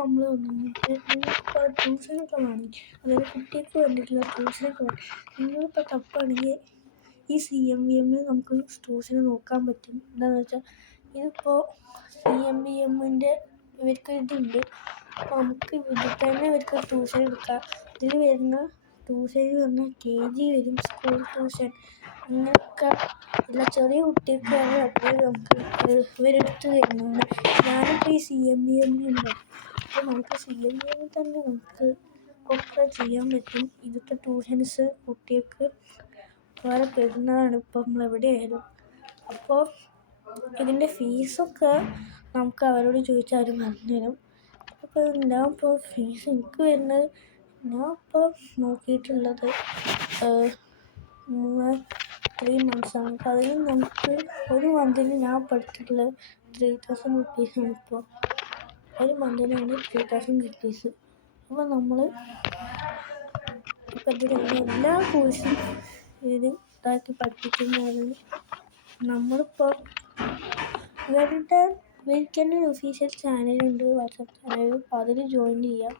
നമ്മൾ വന്നിട്ട് നിങ്ങൾക്കിപ്പോൾ ട്യൂഷനൊക്കെ വേണമെങ്കിൽ, അതായത് കുട്ടികൾക്ക് വേണ്ടിയിട്ടുള്ള ട്യൂഷനൊക്കെ വേണം. നിങ്ങളിപ്പോൾ തപ്പാണെങ്കിൽ ഈ CMVM നമുക്ക് ട്യൂഷന് നോക്കാൻ പറ്റും. എന്താണെന്ന് വെച്ചാൽ ഇതിപ്പോൾ CMVMൻ്റെ ഇവർക്ക് ഇതുണ്ട്. അപ്പോൾ നമുക്ക് ഇതിൽ തന്നെ ഇവർക്ക് ട്യൂഷൻ എടുക്കാം. ഇതിൽ വരുന്ന ട്യൂഷനിൽ വന്ന KG വരും, സ്കൂൾ ട്യൂഷൻ, അങ്ങനെയൊക്കെ ഉള്ള ചെറിയ കുട്ടികൾക്കാണ് അപ്പോൾ നമുക്ക് ഇവരെടുത്ത് തരുന്നതാണ്. ഞാനിപ്പോൾ ഈ CMVM ഉണ്ട്. അപ്പോൾ നമുക്ക് CMVM തന്നെ നമുക്ക് ഒക്കെ ചെയ്യാൻ പറ്റും. ഇതൊക്കെ ട്യൂഷൻസ് കുട്ടികൾക്ക് ഉപകാരപ്പെടുന്നതാണ് ഇപ്പോൾ നമ്മളെവിടെയായാലും. അപ്പോൾ ഇതിൻ്റെ ഫീസൊക്കെ നമുക്ക് അവരോട് ചോദിച്ചാൽ അവർ പറഞ്ഞുതരും. അപ്പോൾ ഞാൻ ഇപ്പോൾ ഫീസ് എനിക്ക് വരുന്നത്, ഞാൻ ഇപ്പോൾ നോക്കിയിട്ടുള്ളത് 3 months-ആണ്. അപ്പോൾ അതിന് നമുക്ക് ഒരു മന്തിന് ഞാൻ പഠിച്ചിട്ടുള്ളത് 3000 rupees-ആണ്. ഇപ്പോൾ ഒരു മന്തിനാണ് 3000 rupees. അപ്പോൾ നമ്മൾ ഇപ്പോൾ ഇതിലുള്ള എല്ലാ കോഴ്സും ഇത് ഇതാക്കി പഠിപ്പിക്കുന്നതാണ്. നമ്മളിപ്പോൾ ഇവർക്ക് തന്നെ ഒരു ഒഫീഷ്യൽ ചാനലുണ്ട്, വാട്സപ്പ് ചാനൽ. അപ്പോൾ അതിൽ ജോയിൻ ചെയ്യാം.